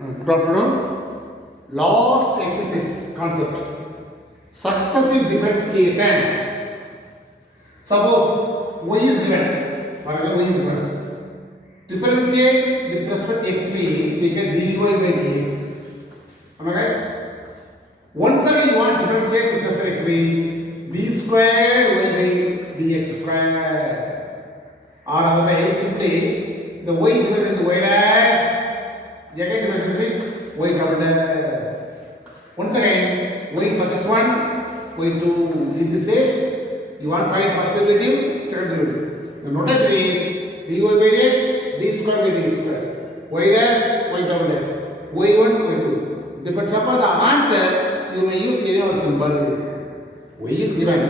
Good afternoon. Last exercise concept. Successive differentiation. Suppose y is given. For example, y is given. Differentiate with respect to xp, we get dy by dx. Am I right? Once again, you want to differentiate with respect to xp, d square y by dx square. Or otherwise, simply the y difference is y dash. Again difference is y double dash. Once again, y suffix 1, y2. In this way, you want to find first derivative, second derivative. The notation is dy by dx, d square by d square. Y dash, y double dash. y1, y2. Depends upon the answer, you may use any other symbol. Y is given.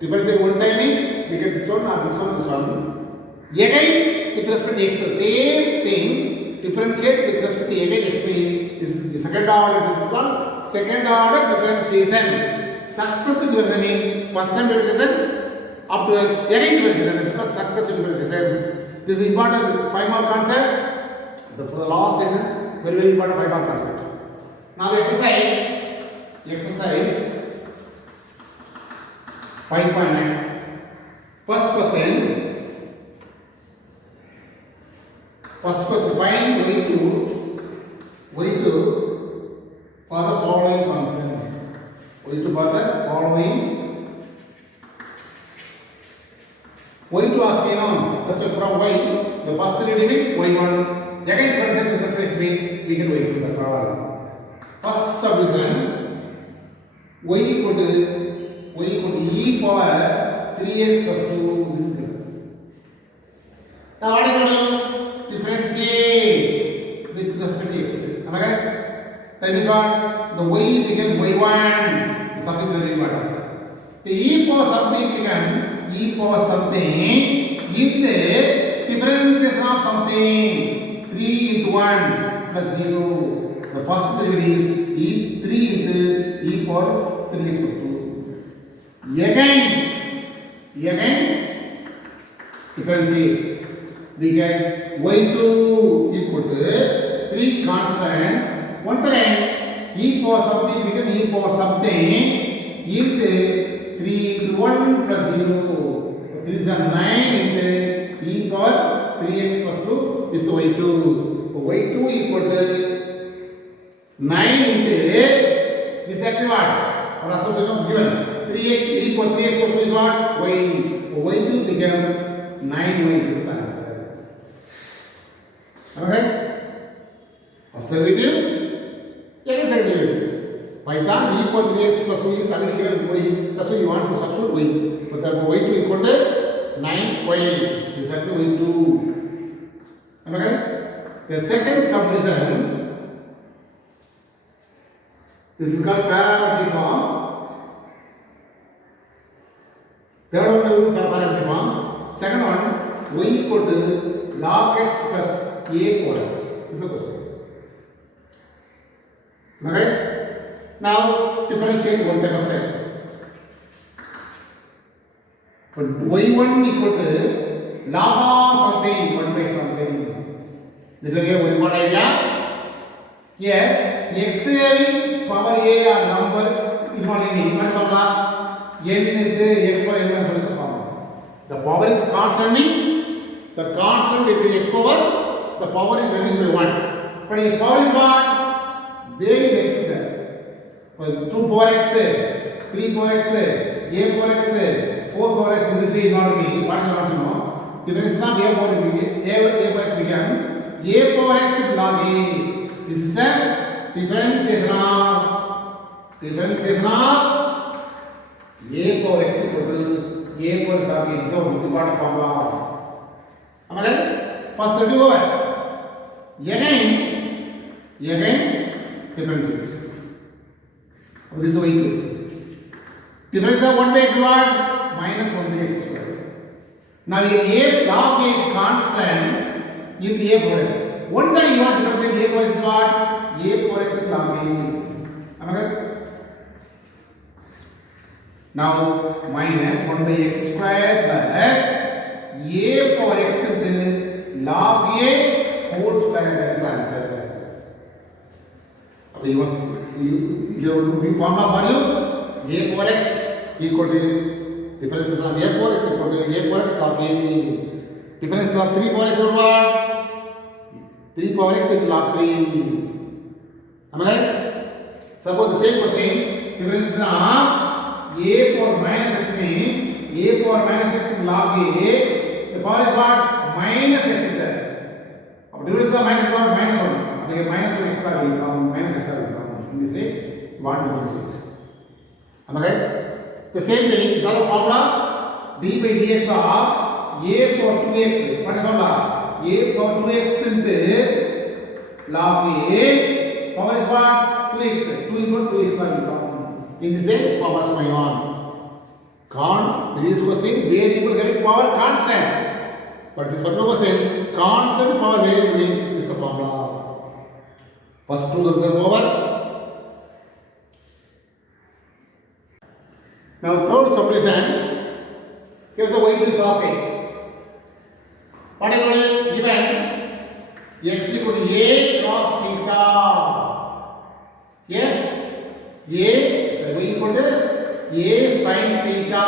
Differentiate one time means we get this one or this one, this one. Again, with respect to x, same thing. Differentiate with respect to again x means this is the second order, this is called second order differentiation. Successive differentiation, first time differentiation up to again differentiation, this is called successive differentiation. This is important 5 mark concept. For the last exercise, very important 5 mark concept. Now exercise 5.9. First question, find y2 for the following function. y2 for the following. y2 asking on, that's from y, the first derivative is y1. Again, consider the first means we get y2, that's all. First subdivision, y equal to e power 3x plus 2, this is given. Now what are you going to do? Differentiate with respect to x. Am I correct? That means what? The y becomes y1. The suffix is very important. The e power something becomes e power something if the differentiation of something 3 into 1 plus 0. The first derivative is 3 into e power 3x plus 2. Again, differentiate. We get y2 equal to 3 constant. Once again, e power something becomes e power something into 3 into 1 plus 0. 3 is 9 into e power 3x plus 2 is y2. y2 equal to 9 into this actually what? Our association given 3x equal 3x plus 2 is what? y2 becomes 9y. This is the answer. Okay? First derivative, second derivative. By chance, e equal to 3x plus 2 is already given y. That's why you want to substitute y. But therefore, y2 equal to 9y. This is actually y2. Am I correct? The second subdivision, this is called parametric form. Third one will be parametric form. Second one, y equal to log x plus a for x. This is the question. Alright? Now differentiate one type of set. But y1 equal to log of something 1 by something. This is again one idea. Here x having power a or number involved in n formula n into x power n is the formula. The power is constant means the constant into x power. The power is reduced by 1. But if power is what? Very next step. 2 power x, 3 power x, a power x, 4 power x in this way is not be. What is not to know? Difference is not a power x become a power x is log a. This is a differentiation of a power x equal to a power log a. So, this is what formula. Am I right? First do over. Again, differentiate. This is y2. Difference of 1 by x what? Minus 1 by x square. Now here a log a is constant in the a power x. One time you want to differentiate a power x is what? A power x is log a. Am I correct? Now minus 1 by x square plus a power x into log a whole square, that is the answer. So you must you formula for you a power x equal to differences of a power x equal to a power x log a. Differences of 3 power x is what? 3 power x is log 3. Am I right? Suppose the same question, differences of a power minus x means a power minus x is log a. The power is what? Minus x is there. Difference of minus what? Minus 1. Because minus 1 extra will come, minus extra will come. In this way, you want to differentiate. Am I right? The same thing, is our formula d by dx of a power 2x. What is the formula? A power 2x into log a. Power is what? 2x. 2 into 2x will come. In this way, power is going on. Previous question, variable having power constant. But this particular question, constant power variable is the formula. First two concepts over. Now third subdivision, here is the y is asking. What is given? X equal to a cos theta. Here, y equal to a sin theta.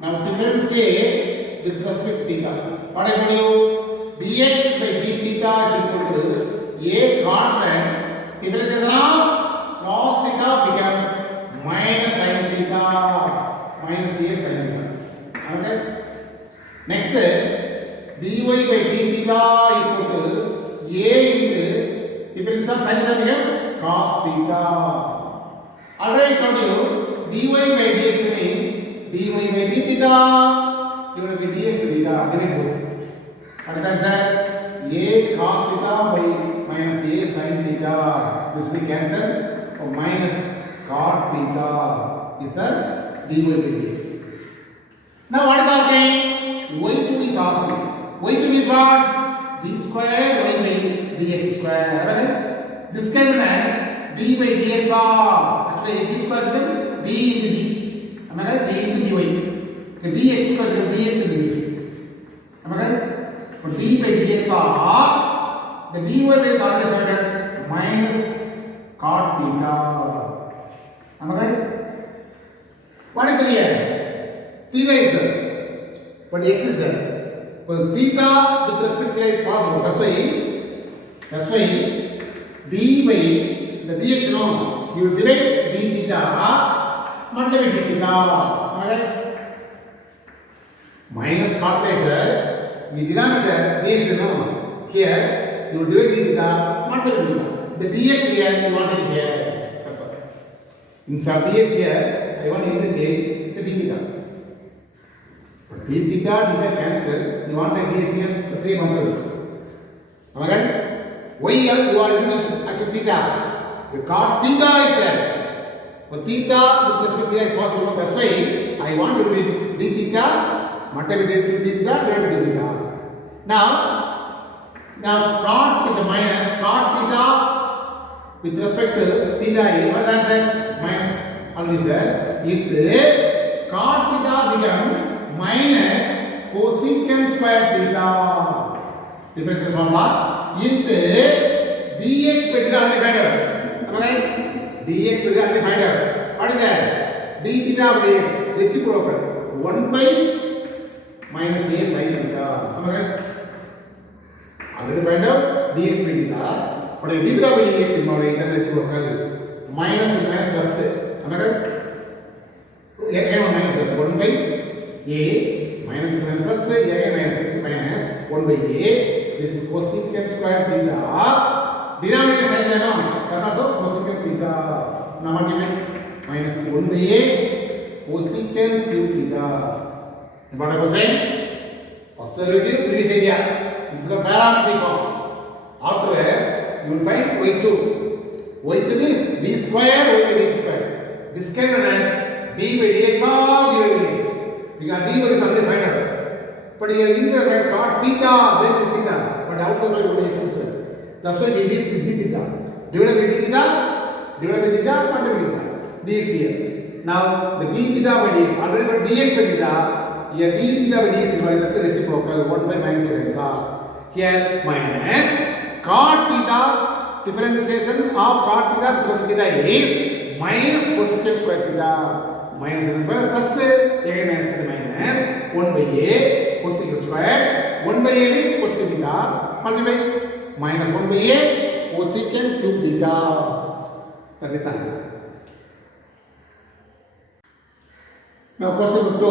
Now differentiate with respect to theta. What I told you? Dx by d theta is equal to a constant. Difference is now cos theta becomes minus sin theta. Minus a sin theta. Okay? Next, dy by d theta equal to a into difference of sin theta becomes cos theta. Already told you dy by dx means dy by d theta divided by dx by theta, divide both. What is that answer? A cos theta by minus a sin theta. This will be cancelled. So minus cot theta is the dy by dx. Now what is asking? Y2 is asking. Y2 is what? D square y by dx square. This can be as d by dx or actually d square becomes d into d. Am I right? D into dy. The dx equal to dx into dx. Am I right? For d by dx are the dy by is already divided minus cot theta. Am I right? What is the real? Theta is there, but x is there. But theta with respect to theta is possible. That's why d by the dx no, you divide d theta multiply d theta. Am I right? Minus cot laser, we denominator dx no. Here you divide d theta multiply theta. The dx here you want it here. That's all. Instead of dx here, I want to interchange the d theta. But d theta cancel. You want the dx here the same answer. Am I right? Y you want to use actually theta. The cot theta is there. But theta with respect to theta is possible. That's why I want to do d theta. Multiply d theta divided by d theta. Now cot theta minus cot theta with respect to theta is what is the answer? Minus already there. If cot theta becomes minus cosecant square theta, difference formula into dx by theta already find out. Am I right? Dx by theta already find out. What is that? D theta by dx reciprocal 1 by minus a sin theta. Am I right? Already find out dx by theta. But d theta by dx is not reciprocal. Minus and minus plus. Am I right? Again minus 1 by a minus plus a minus 1 by a. This is cosecant square theta. Denominator sign है ना? that also cosecant theta. Now multiply minus 1 by a cosecant cube theta. What I was saying? First derivative, previous area. This is a parametric form. After you will find y2. Y2 is d square y by d square. This can be d by dx or d by dx. Because d by is already find out. But here inside right cot theta, then this theta. But outside right only x is there. That's why we did d theta. Divided by d theta, multiply theta. Dx here. Now the d theta by dx, already for dx by theta. Here d theta by dx is reciprocal 1 by minus a theta. Here minus cot theta differentiation of cot theta with theta is minus cosecant square theta minus plus again minus 1 by a cosecant square 1 by a means cosecant theta multiply minus 1 by a cosecant cube theta. That is the answer. Now question 2,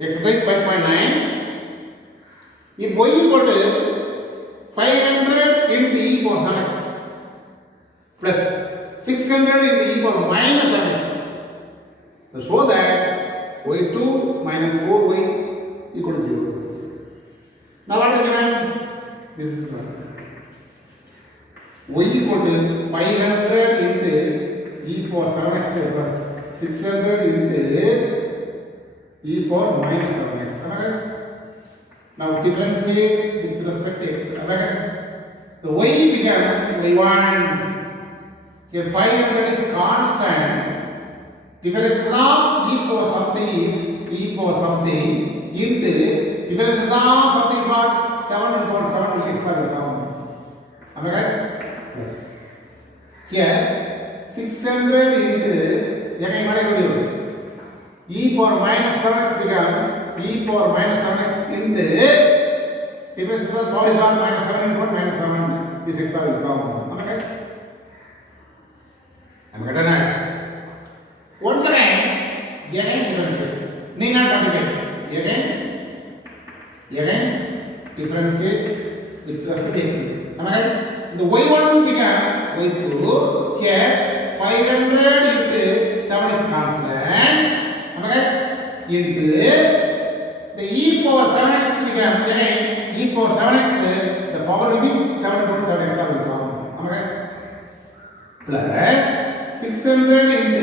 exercise 5.9. If y equal to 500 into e power 7x plus 600 into e power minus 7x, so show that y2 minus 4y equal to 0. Now what is given? This is given. Y equal to 500 into e power 7x plus 600 into e power minus 7x. Now differentiate with respect to x. The y becomes y1. Here 500 is constant. Difference of e power something is e power something into difference of something is what? 7 into 7 will expand down. Am I right? Yes. Here 600 into again what I do? E power minus 7x become e power minus 7x into difference of power is what? Minus 7 into minus 7. This extra will come. Am I right? Am I right? Once again differentiate. Need not multiply. Again differentiate with respect to x. Am I right? The y1 become y2. Here 500 into 7 is constant. Am I right? Into the e power 7x become again e power 7x. The power will be 7 into 7x will come. Am I right? Plus 600 into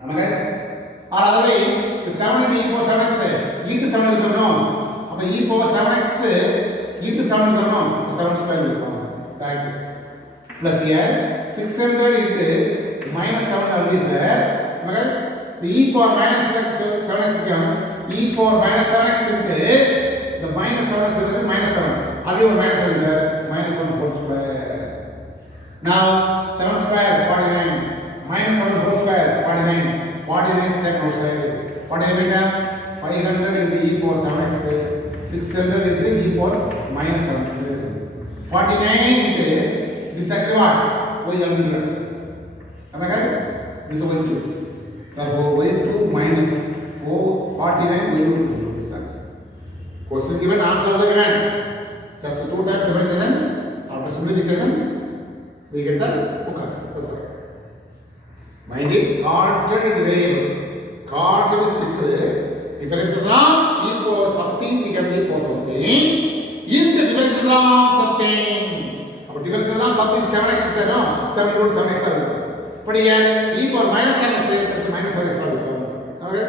am I right? Or otherwise the 7 into e power 7x e to 7 will come down. Appo e power 7x e to 7 will come down. 7 square will come. Right? Plus here 600 into minus 7 is there. Am I right? The e power minus 7x becomes e power minus 7x into the minus 7x is minus 7. Already minus 7 is there. Minus 1 whole square. Now 7 square 49 minus 7 whole square 49. 49 is taken outside. 49 become 500 into e power 7x 600 into e power minus 7x 49 into this actually what? Y algebra. Am I right? This is y2. Therefore y2 minus 49 will do this answer. Question given, answer also given. Just 2 times differentiation after simplification we get the book answer. That's all. Mind it, alternate variable. Constant is fixed. Differences of e power something become e power something. In the differences of something. Our differences of something 7x is there, no? 7 into 7x will come. But here e power minus 7x is minus 7x will come. Okay?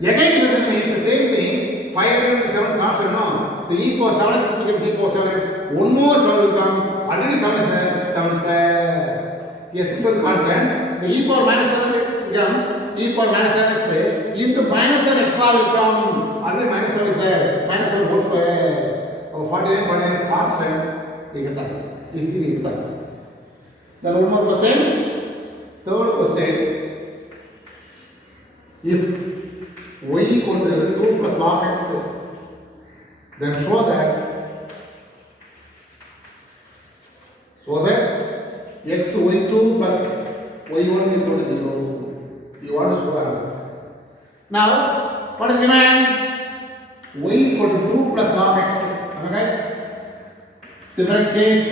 Again difference means the same thing. 500 into 7 constant, no? The e power 7x becomes e power 7x. One more 7 will come. Already 7 is there. 7 square. Here 6 is constant. The e power minus 7x become e power minus 7x into minus 7 extra will come. Already minus 7 is there. Minus 7 whole square. 49 is constant. We get that. Easily we get that. Then one more question. Third question. If y equal to 2 plus log x, then show that x y2 plus y1 equal to 0. You want to show the answer. Now, what is given? Y equal to 2 plus log x. Okay? Differentiate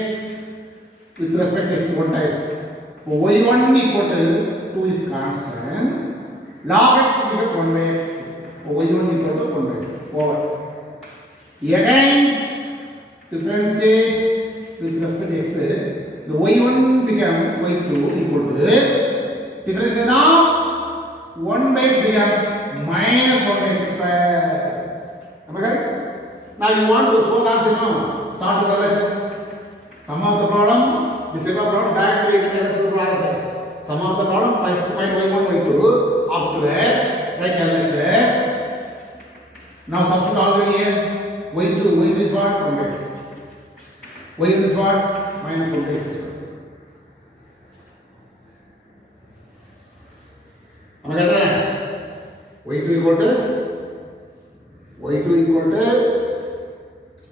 with respect to x one times. Y1 equal to 2 is constant. Log x becomes 1 by x. Y1 equal to 1 by x. Over. Again, differentiate with respect to x. The y1 become y2 equal to difference now 1 by x become minus 1 by x square. Am I right? Now you want to show that, you know, start with the LHS. Sum of the problem, this is the problem, directly we can solve LHS. Sum of the problem, first find y1, y2, after that, write LHS. Now substitute already here, y2, y1 y1 is what? Minus 1 by x square. Am I correct? y2 equal to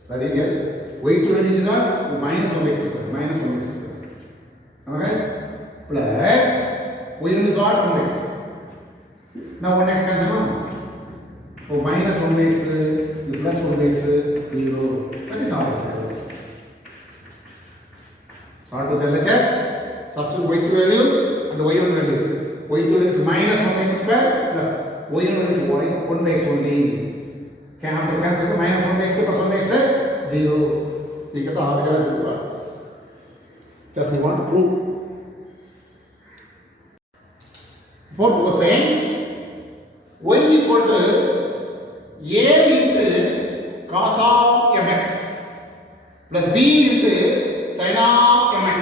sorry here y2 is what? Minus 1 by x square. Minus 1 by x square. Am I right? Plus y1 is what? 1 by x. Now 1x cancel out. So minus 1 by x is plus 1 by x 0. That is how it is. Solve with LHS. Substitute y2 value and y1 value. y2 is minus 1 by x square plus y1 is 1 by x only. Cancel minus 1 by x plus 1 by x 0. We get the RHS. Just we want to prove. Both was saying y equal to a into cos of mx plus b into sin of mx.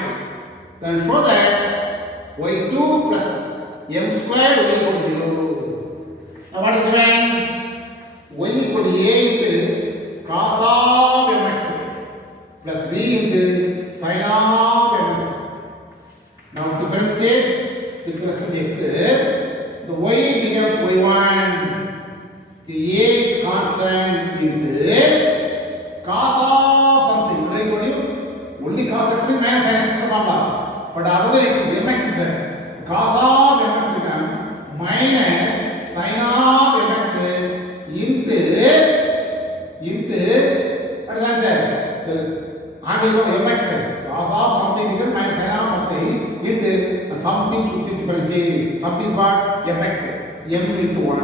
Then show that y2 plus m square y equal to 0. Now what is given? Y equal to a into cos of mx plus b into sin of mx. Now differentiate with respect to x. The y becomes y1. A is constant into cos of something. Right? What do you? Only cos x means minus sin x is the formula. But other x is mx is there. Cos of mx becomes minus sin of mx into what is that there? Mx cos of something becomes minus sin of something into something should be differentiated. Something is what? Mx m into 1.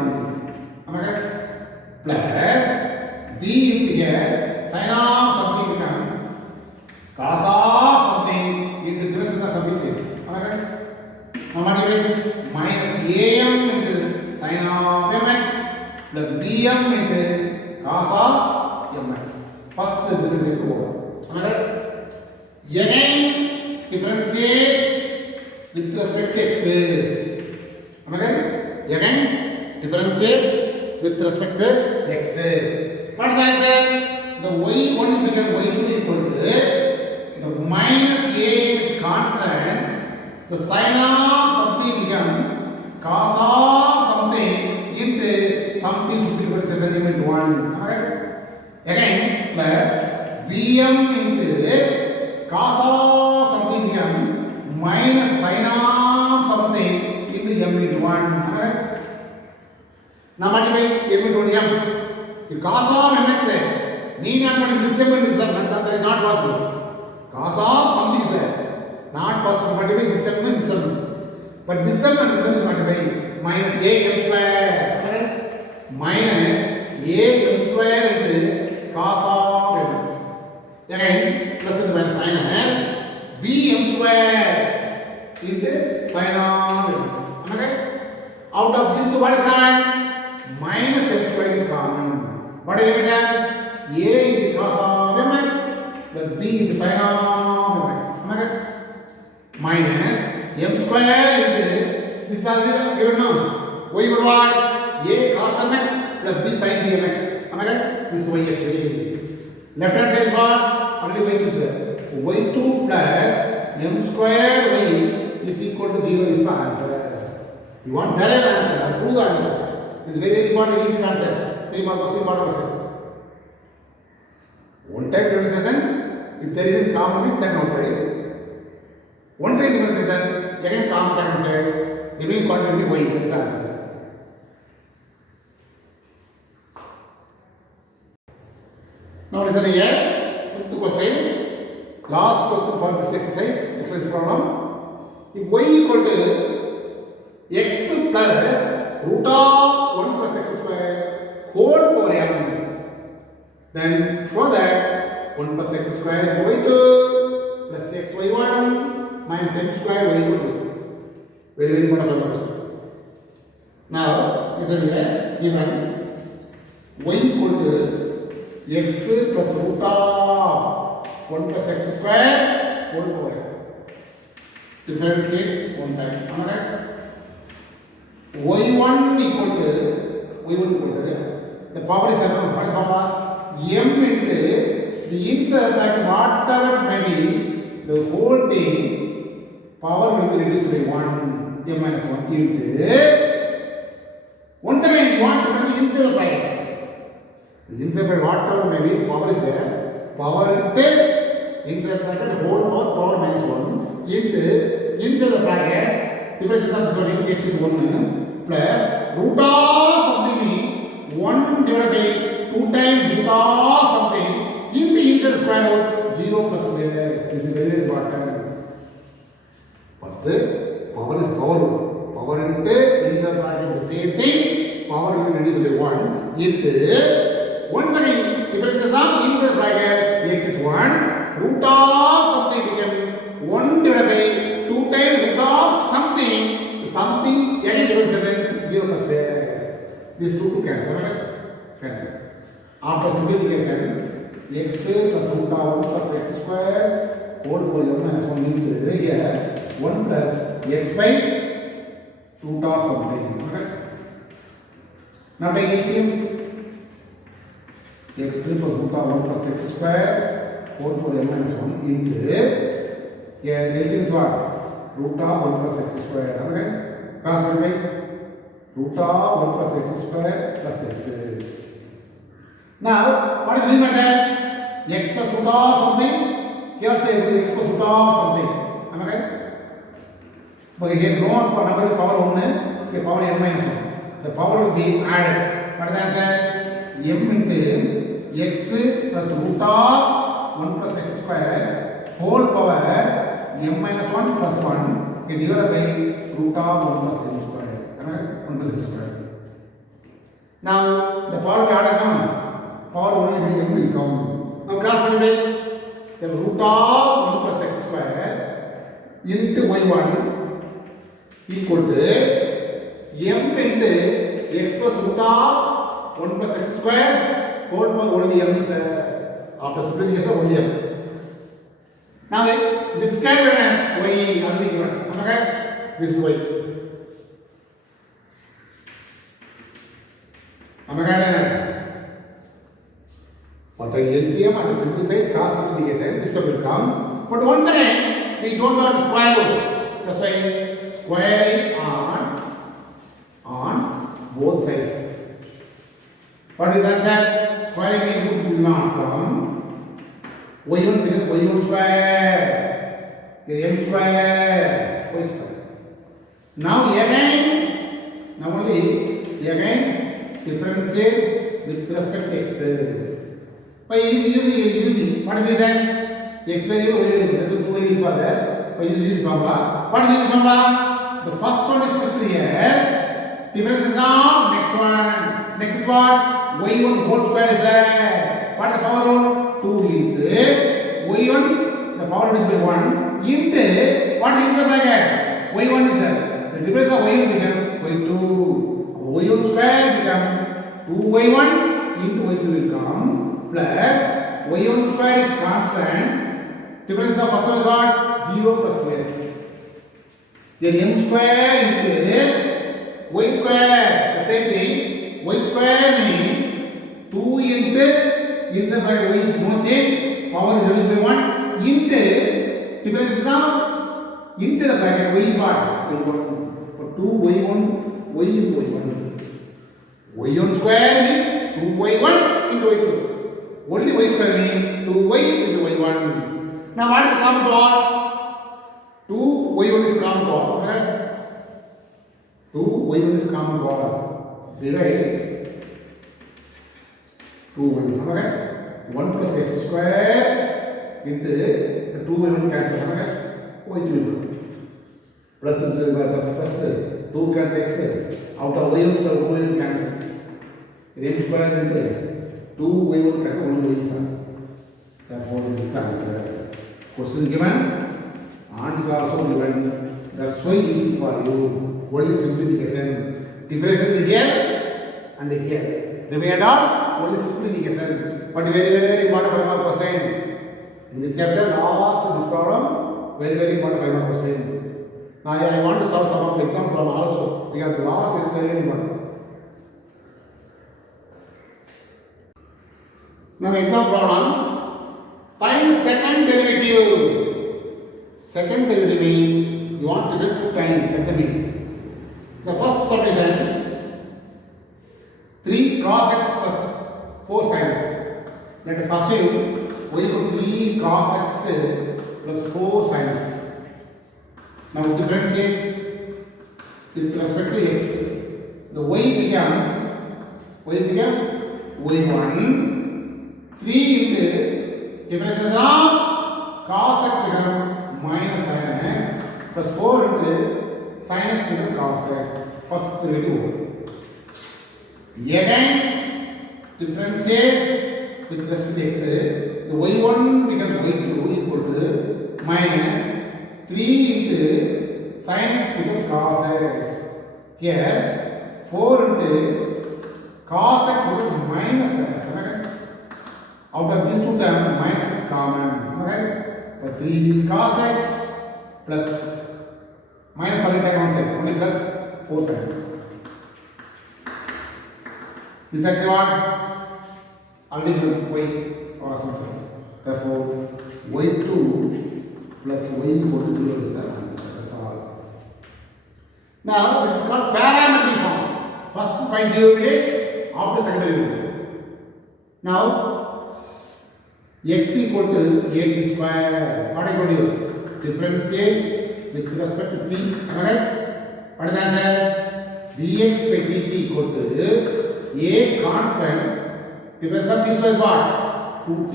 Am I correct? Plus b into here sin of something becomes cos of something into difference of something same. Am I correct? Now what do you do? Minus am into sin of mx plus bm into cos of mx. First the difference is over. Am I correct? Again differentiate with respect to x. Am I correct? Again differentiate with respect to x. What is the answer? The y1 becomes y2 equal to the minus a is constant. The sin of something becomes cos of something into something should be equal to element 1. Okay? Again plus bm into cos of something becomes minus sin of something into m into 1. Okay? Now multiply m into 1m. If cos of mx need not put this m into this, that is not possible. Cos of something is there. Not possible multiply this m and this m. But this m and this m is multiplied minus a m square. Okay? Minus a m square into cos of mx. Again plus and minus b m square into sin of mx. Okay? Out of these two, what is common? Minus m square is common. What is it? A into cos of mx plus b into sin of mx. Okay? Minus m square into this is already given now. Y equal what? A cos of mx plus b sin bmx. Okay? This is y actually. Left hand side is what? Only y2 is there. y2 plus m square y is equal to 0 is the answer. You want direct answer, prove the answer. This is very important, easy concept. 3 mark question, important question. One time differentiation, if there is a common means then outside. One side differentiation, again common time outside. Remaining quantity y, that is the answer. Now listen here, fifth question. Last question for this exercise problem. If y equal to x plus root of 1 plus x square whole power m, then show that 1 plus x square y2 plus x y1 minus m square y2. Very, very important question. Now, listen here, given y equal to x plus root of 1 plus x square whole power m. Differentiate one time. Alright? y1 equal to the power is what is power? M into the inside bracket, whatever may be, the whole thing, power will be reduced by 1, m minus 1 into. Once again, you want to know the inside bracket. The inside bracket, whatever may be, the power is there. Power into inside bracket, whole power minus 1 into inside the bracket, difference of this one, x is 1 plus root of something 1 divided by 2 times root of something into inside square root 0 plus 2x. This is very important. First, power is power. Power into inside bracket, the same thing. Power will be reduced by 1 into, once again, differences of inside bracket, x is 1, root of something became 1 divided by 2 times root of something again difference is 0 plus x. These two cancel. After simplification, x plus root of 1 plus x square whole power m minus 1 into here 1 plus x by root of something. Okay? Now take LCM. X plus root of 1 plus x square whole power m minus 1 into here LCM is what? Root of 1 plus x square. Okay? Cross multiply root of 1 plus x square plus x. Now, what is the matter? X plus root of something. Here also x plus root of something. Am I right? But here no number power 1, here power m minus 1. The power will be added. What is the answer? M into x plus root of 1 plus x square whole power m minus 1 plus 1 can divided by root of 1 plus m square. Alright? 1 plus x square. Now the power will add come. Power only by m will come. Now cross multiply. The root of 1 plus x square into y1 equal to m into x plus root of 1 plus x square whole power only m is after simplification only m. Now this can be y only given. Okay? This is y. Am I right? But the LCM and simplify cross multiplication, this will come. But once again, we don't want square root. That's why squaring on both sides. What is the answer? Squaring means root will not come. y1 becomes y1 square. Here m square. Y square. Now again differentiate with respect to x. By using what is this? X value, y value. There is two variables are there. By using formula. What is the formula? The first one is fixed here. Difference is now next one. Next is what? y1 whole square is there. What is the power rule? 2 into y1. The power is by 1 into what is the bracket? y1 is there. The difference of y1 becomes y2. y1 square becomes 2y1 into y2 will come plus y1 square is constant. Difference of first one is what? 0 plus 2x. Then m square into y square. The same thing. Y square means 2 into inside bracket y is no change. Power is reduced by 1 into difference is now inside the bracket y is what? y1. For 2y1 y into y1. y1 square means 2y1 into y2. Only y square means 2y into y1. Now what is the common part? 2y1 is common part. Okay? 2y1 is common part. Divide 2y1. Okay? 1 plus x square into the 2y1 cancel. Okay? y2 plus 2 cancel x. Out of y1 square, y1 cancel. m square into 2y1 cancel, only y is answer. Therefore, this is the answer. Question given, answer also given. That's why easy for you. Only simplification. Difference is here and here. Remain on only simplification. But very important 5 mark question. In this chapter, last this problem, very important 5 mark question. Now I want to solve some of the exam problem also because the last is very important. Now exam problem, Find the second derivative. Second derivative means you want to get two times. That's the meaning. The first solution 3 cos x plus 4 sin x. Let us assume y equal to 3 cos x plus 4 sin x. Now differentiate with respect to x. The y becomes y1 3 into differences of cos x become minus sin x plus 4 into sin x become cos x. First derivative. Again differentiate with respect to x. The y1 becomes y2 equal to minus 3 into sin x becomes cos x. Here 4 into cos x becomes minus sin x. Out of these two terms, minus is common. Okay? But 3 cos x plus minus only time one side, only plus 4 sin x. This side is what? Already given y or assumption. Therefore, y2 plus y equal to 0 is the answer. That's all. Now, this is called parametric form. First find derivatives after second derivative. Now, x equal to 8 square. What I told you? Differentiate with respect to t. Am I right? What is the answer? dx by dt equal to a constant. Difference of t square is what? 2t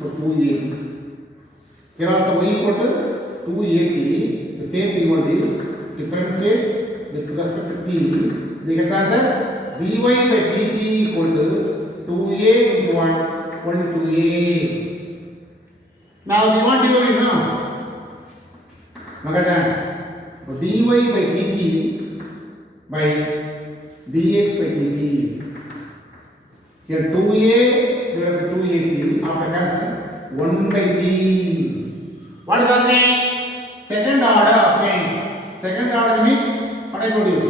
for 2a. Here also y equal to 2a. The same thing only. Differentiate with respect to t. We get the answer. dy by dt equal to 2a into 1. 2a. Now we want derivative now. So dy by dt by dx by dt. Here 2a divided by 2at after cancel 1 by d. What is asking? Second order asking. Second order means what I told you.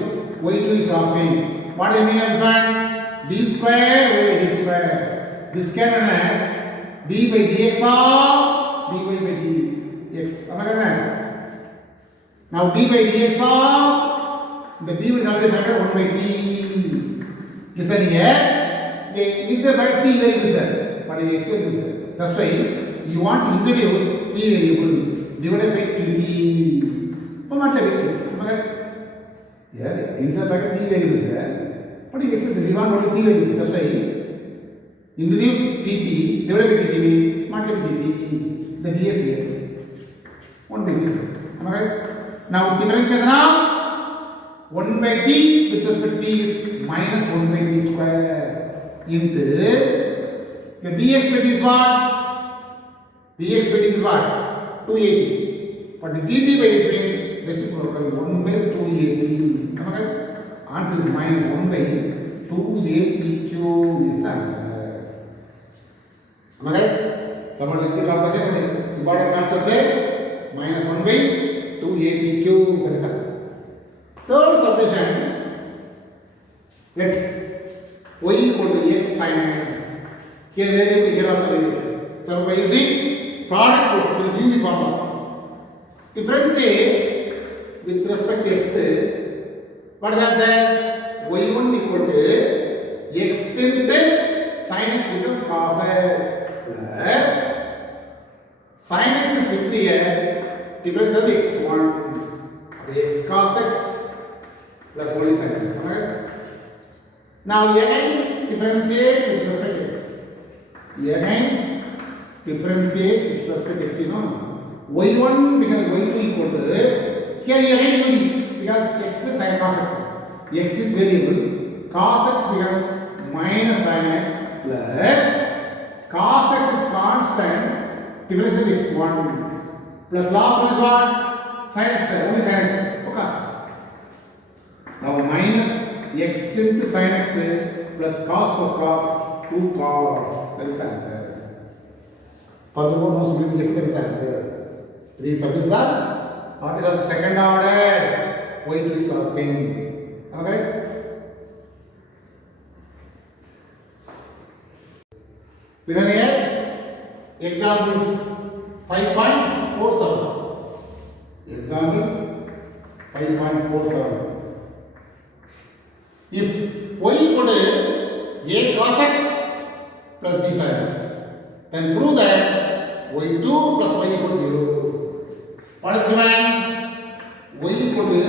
y2 is asking. What is the meaning of this one? d square by d square. This can be as d by dx of dy by dx. Am I correct? Now d by dx of the d is already factored 1 by t. Listen here. It's a by t variable there, but in x variable there. That's why you want to introduce t variable divided by tt. But not like it. Am I correct? Yeah, inside bracket t variable there, but in x is we want only t variable. That's why introduce tt divided by tt means multiply tt. The ds here. 1 by this. Am I right? Now differentiation of 1 by t with respect to t is minus 1 by t square into the dx by t is what? Dx by t is what? 2at. But the dt by this means reciprocal 1 by 2at. Am I right? Answer is minus 1 by 2at cube is the answer. Am I right? Someone like the calculation, important concept there, minus 1 by 2at cube, that is answer. Third subdivision, let y equal to x sin x. Here variable, here also variable. So by using product rule, it is unique formula. Differentiate with respect to x. What is the answer? y1 equal to x into sin x becomes cos x. Plus sin x is fixed here, difference of x is 1, x cos x plus only sin x. Okay? Now again differentiate with respect to x. Again differentiate with respect to x. You know, y1 becomes y2 equal to here again u because x is sin cos x. X is variable, cos x becomes minus sin x plus cos x is constant, difference of x 1 plus last one is what? Sin x square, only sin x for cos x. Now minus x into sin x plus cos 2 cos, that is the answer. Furthermore, no simplification, that is the answer. 3 subjects are, what is the second order? Y2 is asking. Am I correct? Listen here. Example 5.47. Example 5.47. If y equal to a cos x plus b sin x, then prove that y2 plus y equal to 0. What is given? Y equal to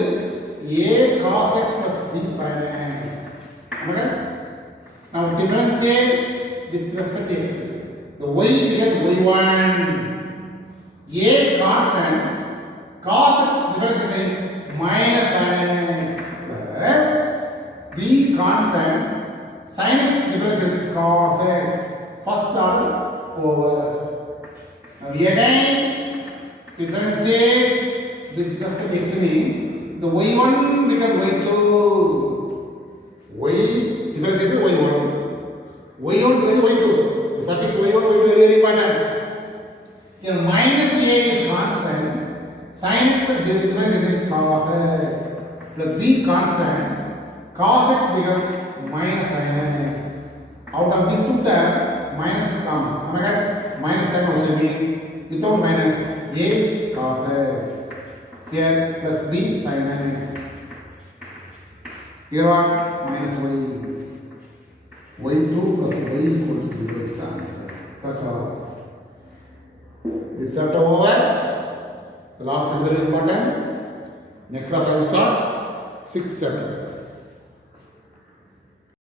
a cos x plus b sin x. Okay? Now differentiate with respect to x. The y becomes y1. A constant, cos x differentiation minus sin x plus b constant, sin x differentiation is cos x. First order over. Now again differentiate with respect to x means the y1 becomes y2. Y differentiation y1. y1 becomes y2. The suffix y1 is very important. Here minus a is constant, sin x differentiation is cos x plus b constant, cos x becomes minus sin x. Out of this two term, minus is common. Am I right? Minus term also mean without minus a cos x. Here plus b sin x. Here what? Minus y. y2 plus y equal to 0 is the answer. That's all. This chapter over. The last is very important. Next class I will start 6th chapter.